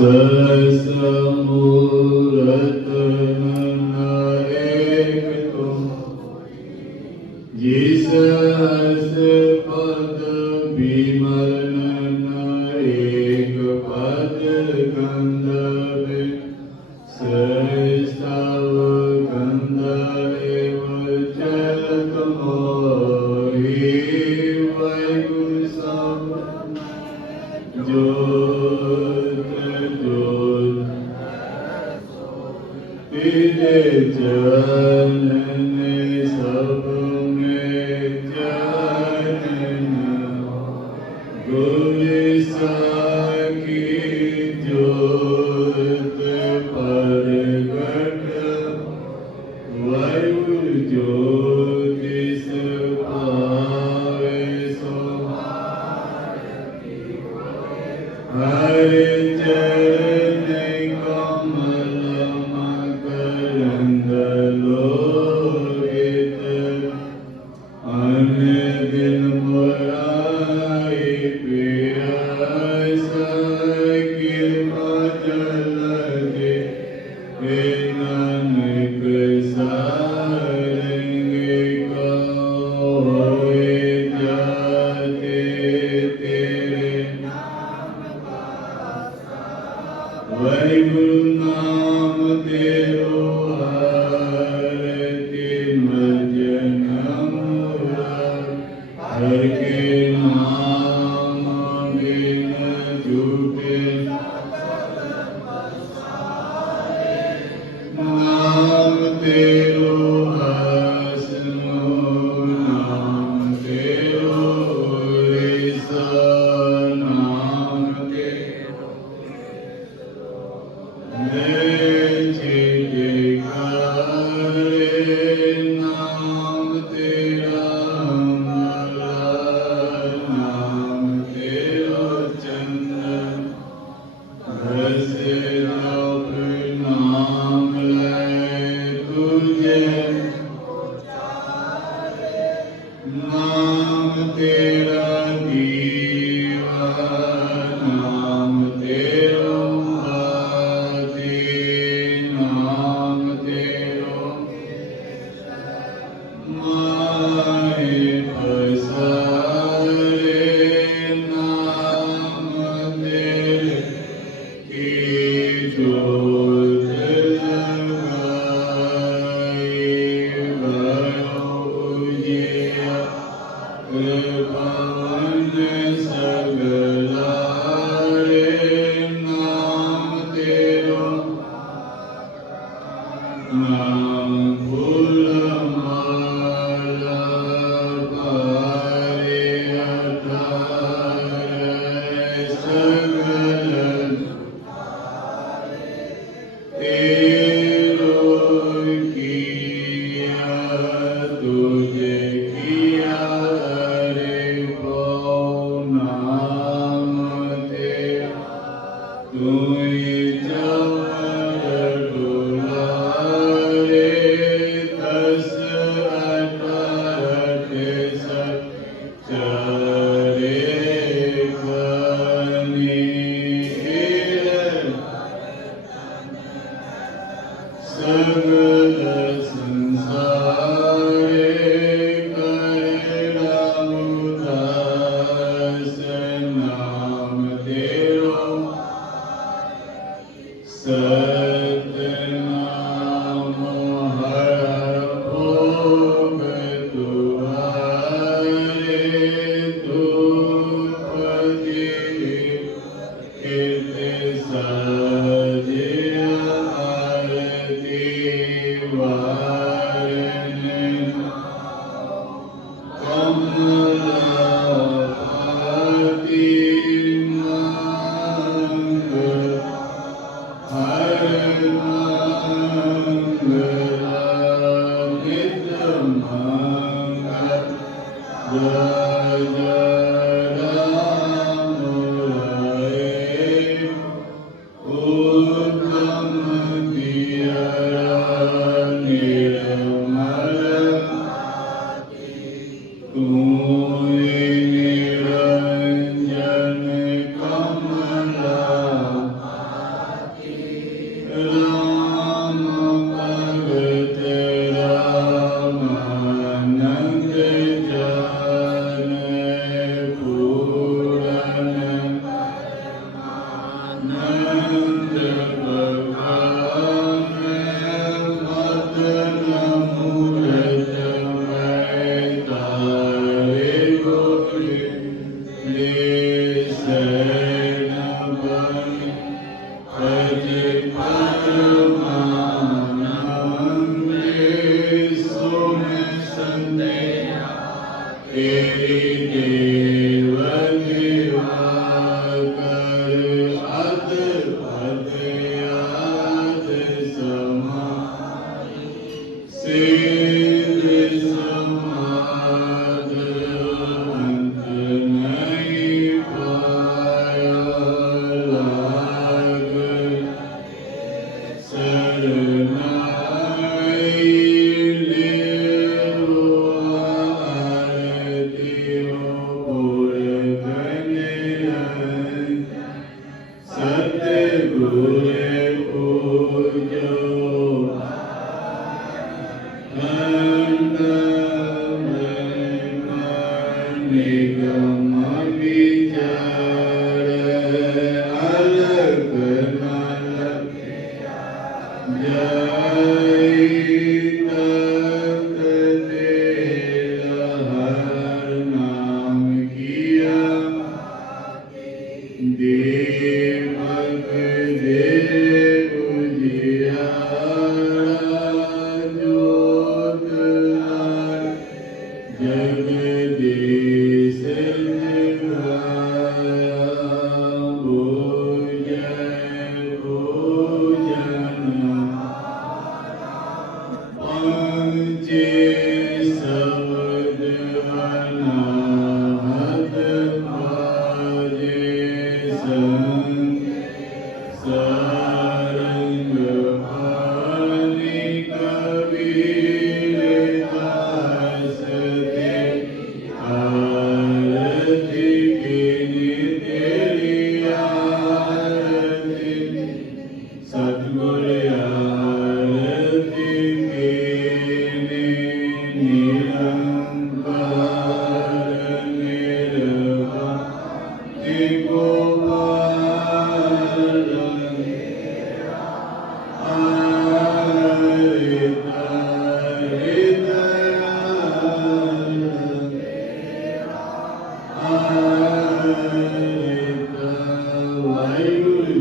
Sir, ഹരികേ നമ てな Devi Devi Make a mommy.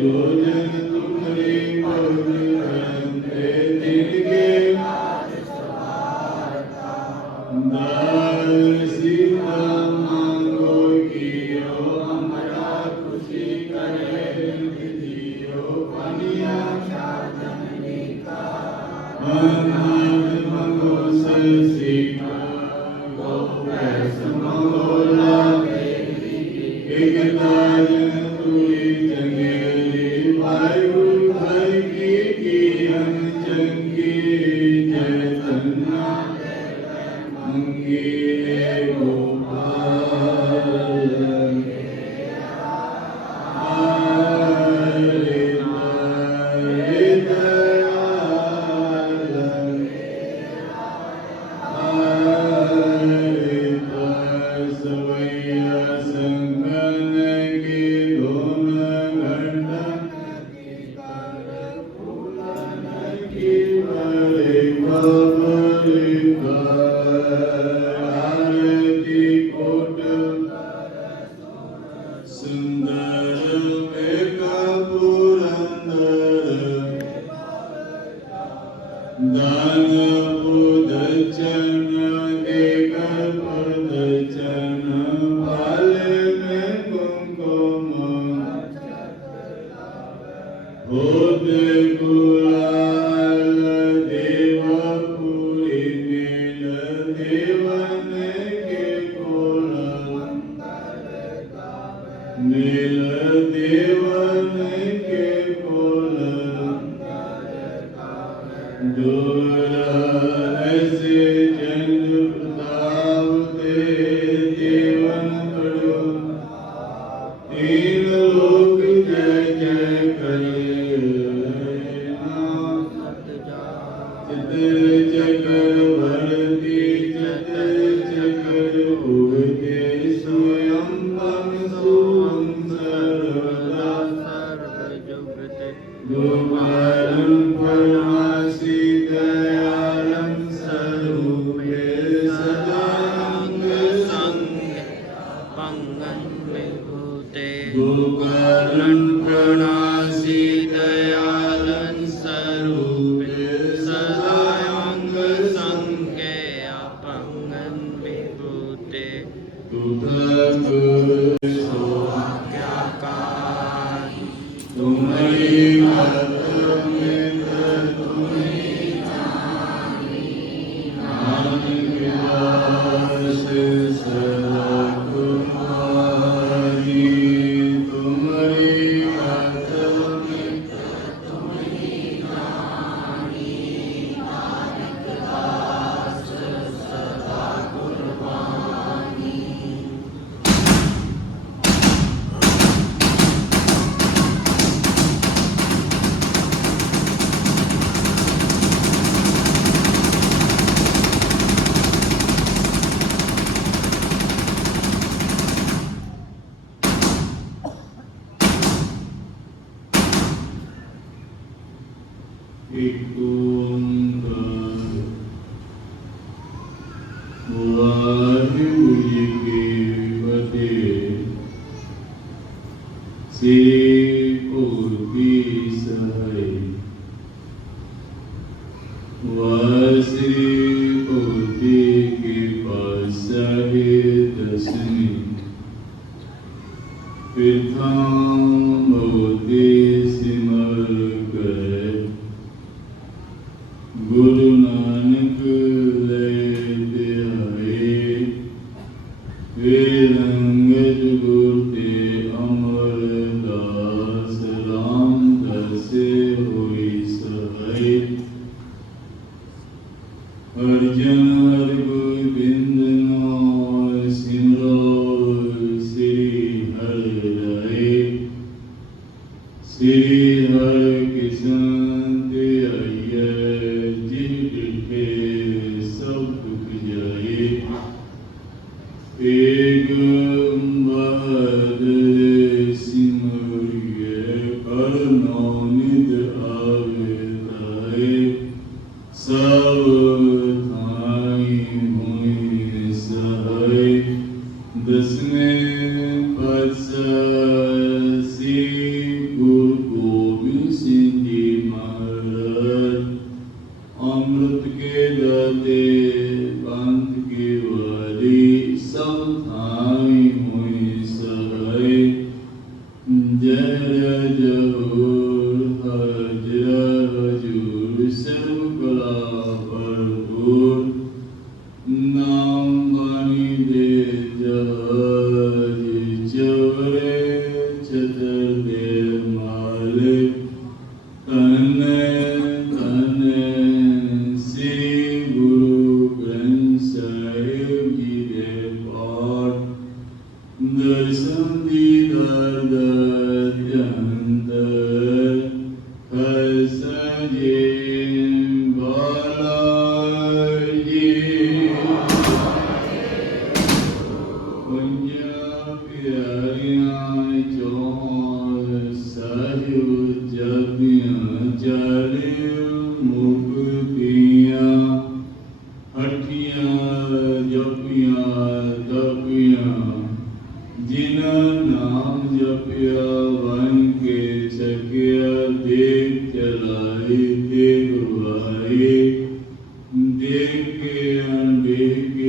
chúa nhân 云中 Hallelujah. 嗯。Hare Devi and Devi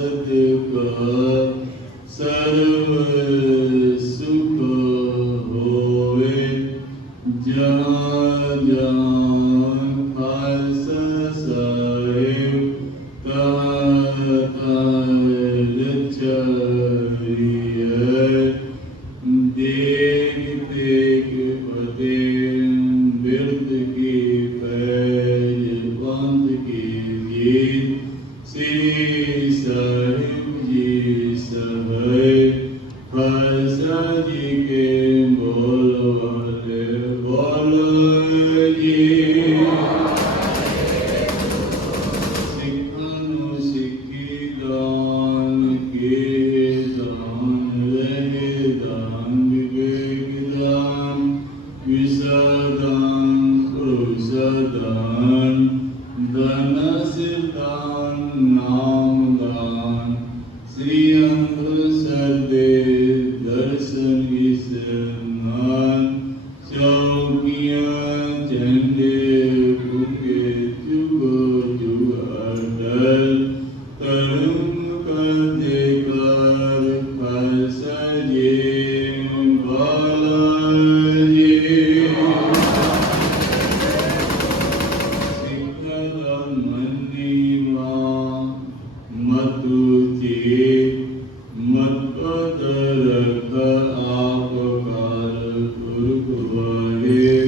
observed the Amen.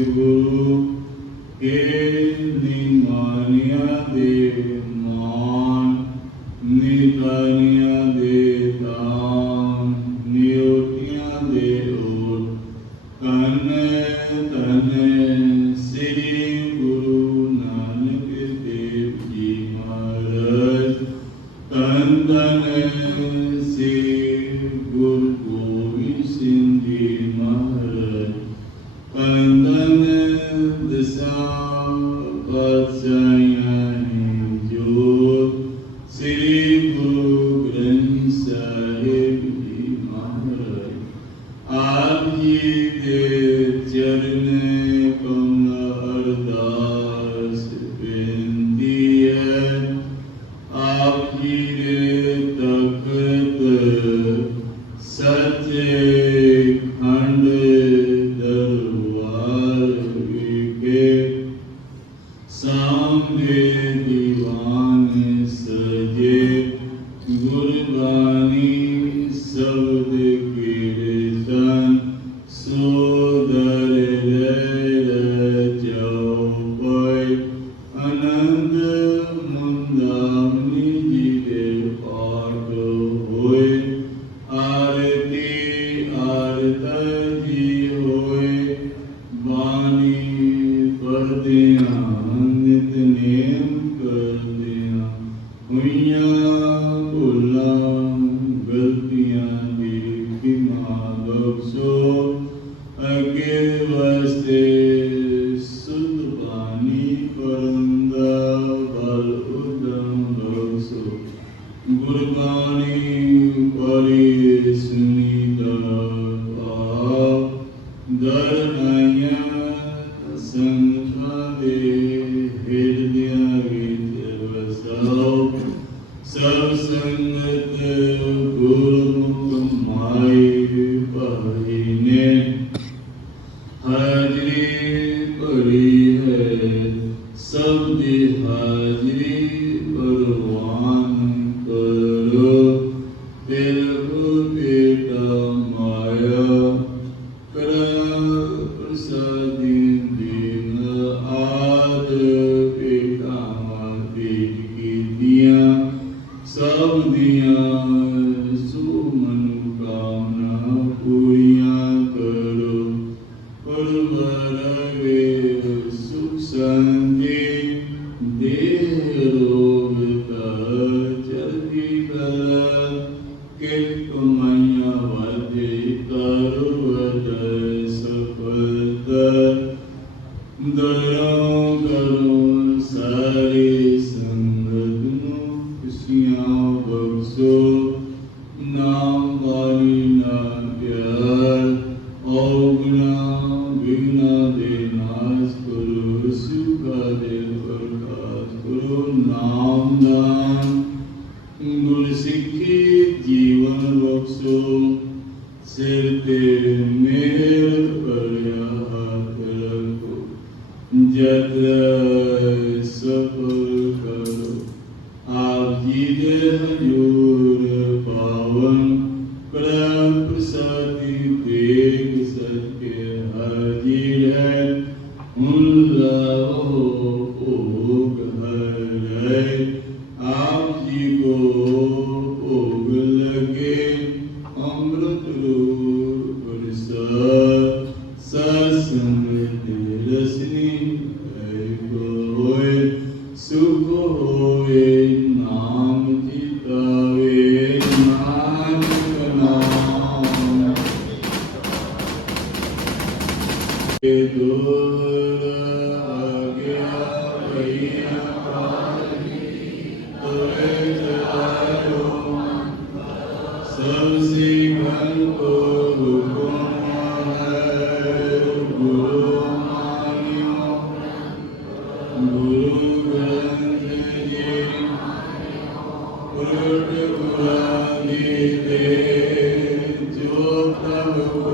ਪੜਦਿਆਂ ਨਿਤਨੇਮ ਕਰਦਿਆਂ ਹੋਈਆਂ ਭੁੱਲਾਂ Deus não Namını